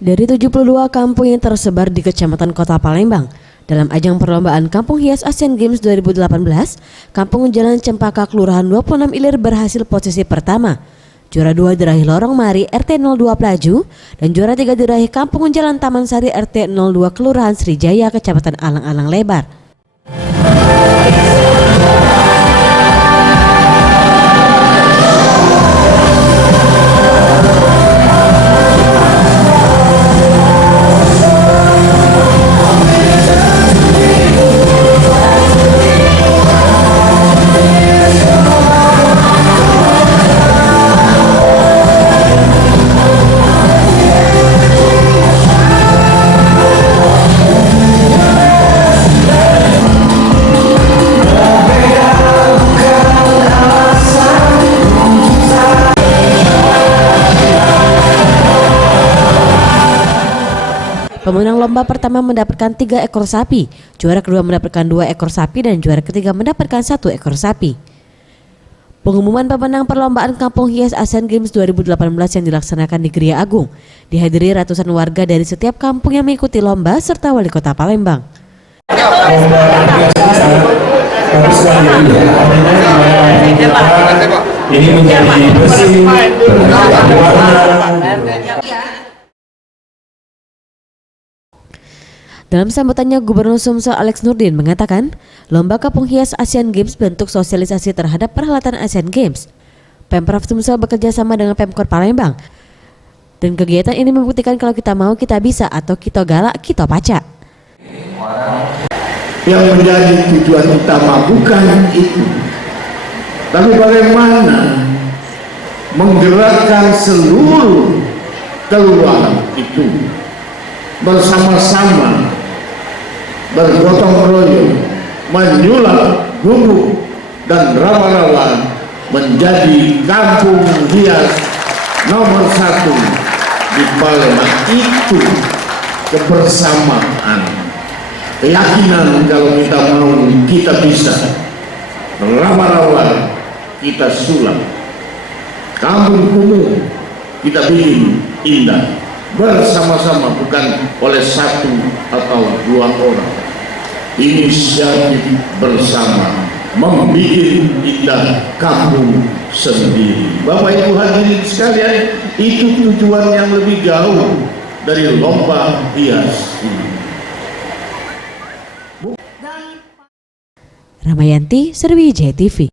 Dari 72 kampung yang tersebar di Kecamatan Kota Palembang, dalam ajang perlombaan Kampung Hias Asian Games 2018, Kampung Jalan Cempaka Kelurahan 26 Ilir berhasil posisi pertama. Juara 2 diraih Lorong Mari RT 02 Pelaju dan juara 3 diraih Kampung Jalan Taman Sari RT 02 Kelurahan Srijaya Kecamatan Alang-Alang Lebar. Pemenang lomba pertama mendapatkan 3 ekor sapi, juara kedua mendapatkan 2 ekor sapi dan juara ketiga mendapatkan 1 ekor sapi. Pengumuman pemenang perlombaan Kampung Hias Asian Games 2018 yang dilaksanakan di Geria Agung dihadiri ratusan warga dari setiap kampung yang mengikuti lomba serta wali kota Palembang. Ini menjadi bersih, Dalam sambutannya, Gubernur Sumsel Alex Nurdin mengatakan, lomba Kampung Hias Asian Games bentuk sosialisasi terhadap perhelatan Asian Games. Pemprov Sumsel bekerja sama dengan Pemkot Palembang, dan kegiatan ini membuktikan kalau kita mau kita bisa, atau kita galak kita pacak. Yang menjadi tujuan utama bukan itu, tapi bagaimana menggerakkan seluruh keluarga itu bersama-sama bergotong royong menyulap gubuk dan rawa-rawa menjadi kampung hias nomor 1 di Palembang. Itu kebersamaan, keyakinan kalau kita mau kita bisa, rawa-rawa kita sulap, kampung kumuh kita bikin indah bersama-sama, bukan oleh 1 atau 2 orang. Inisiatif bersama membuat indah kampung sendiri. Bapak Ibu hadirin sekalian, itu tujuan yang lebih jauh dari lomba hias ini. Ramayanti, Sriwijaya TV.